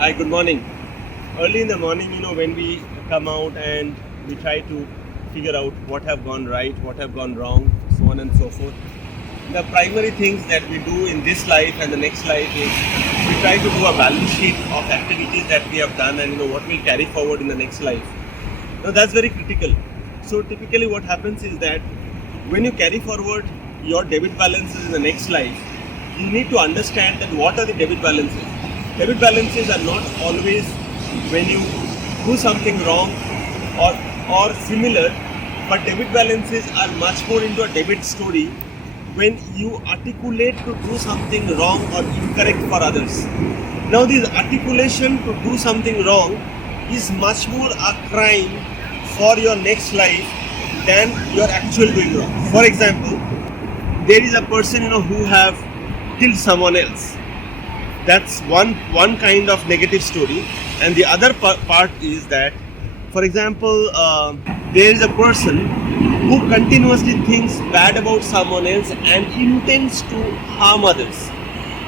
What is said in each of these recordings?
Hi, good morning. Early in the morning, when we come out and we try to figure out what have gone right, what have gone wrong, so on and so forth. The primary things that we do in this life and the next life is we try to do a balance sheet of activities that we have done and what we'll carry forward in the next life. Now that's very critical. So typically what happens is that when you carry forward your debit balances in the next life, you need to understand that what are the debit balances. Debit balances are not always when you do something wrong or similar, but debit balances are much more into a debit story when you articulate to do something wrong or incorrect for others. Now this articulation to do something wrong is much more a crime for your next life than your actual doing wrong. For example, there is a person who have killed someone else. That's one kind of negative story, and the other part is that, for example, there is a person who continuously thinks bad about someone else and intends to harm others.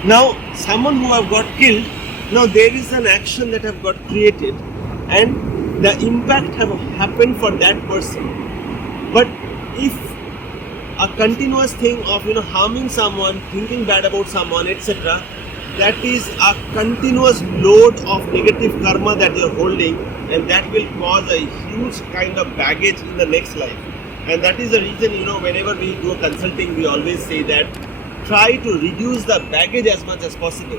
Now someone who have got killed, now there is an action that have got created and the impact have happened for that person. But if a continuous thing of harming someone, thinking bad about someone, etc., that is a continuous load of negative karma that you're holding, and that will cause a huge kind of baggage in the next life. And that is the reason whenever we do consulting, we always say that try to reduce the baggage as much as possible.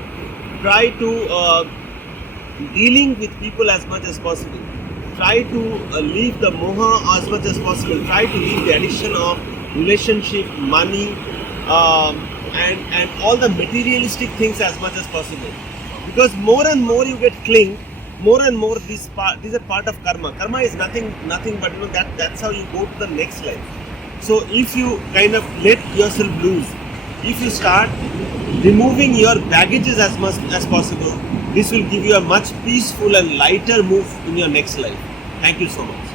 Try to dealing with people as much as possible. Try to leave the moha as much as possible. Try to leave the addiction of relationship, money, and all the materialistic things as much as possible. Because more and more you get cling, more and more these are part of karma. Karma is nothing but that's how you go to the next life. So if you kind of let yourself loose, if you start removing your baggages as much as possible, this will give you a much peaceful and lighter move in your next life. Thank you so much.